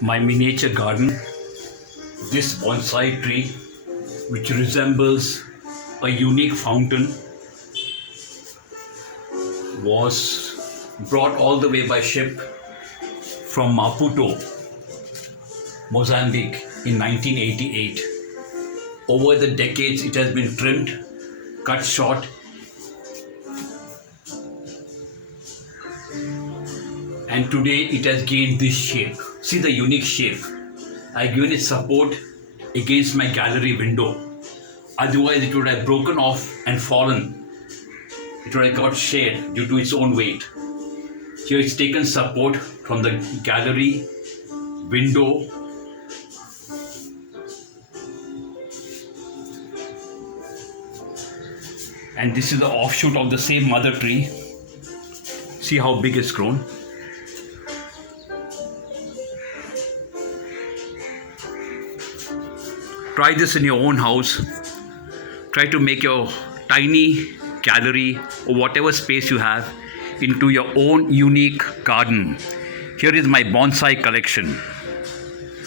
my miniature garden. This bonsai tree, which resembles a unique fountain, was brought all the way by ship from Maputo, Mozambique in 1988. Over the decades, it has been trimmed, cut short, and today it has gained this shape. See the unique shape. I given it support against my gallery window. Otherwise, it would have broken off and fallen. It would have got shade due to its own weight. Here it's taken support from the gallery window. And this is the offshoot of the same mother tree. See how big it's grown. Try this in your own house. Try to make your tiny gallery or whatever space you have into your own unique garden. Here is my bonsai collection.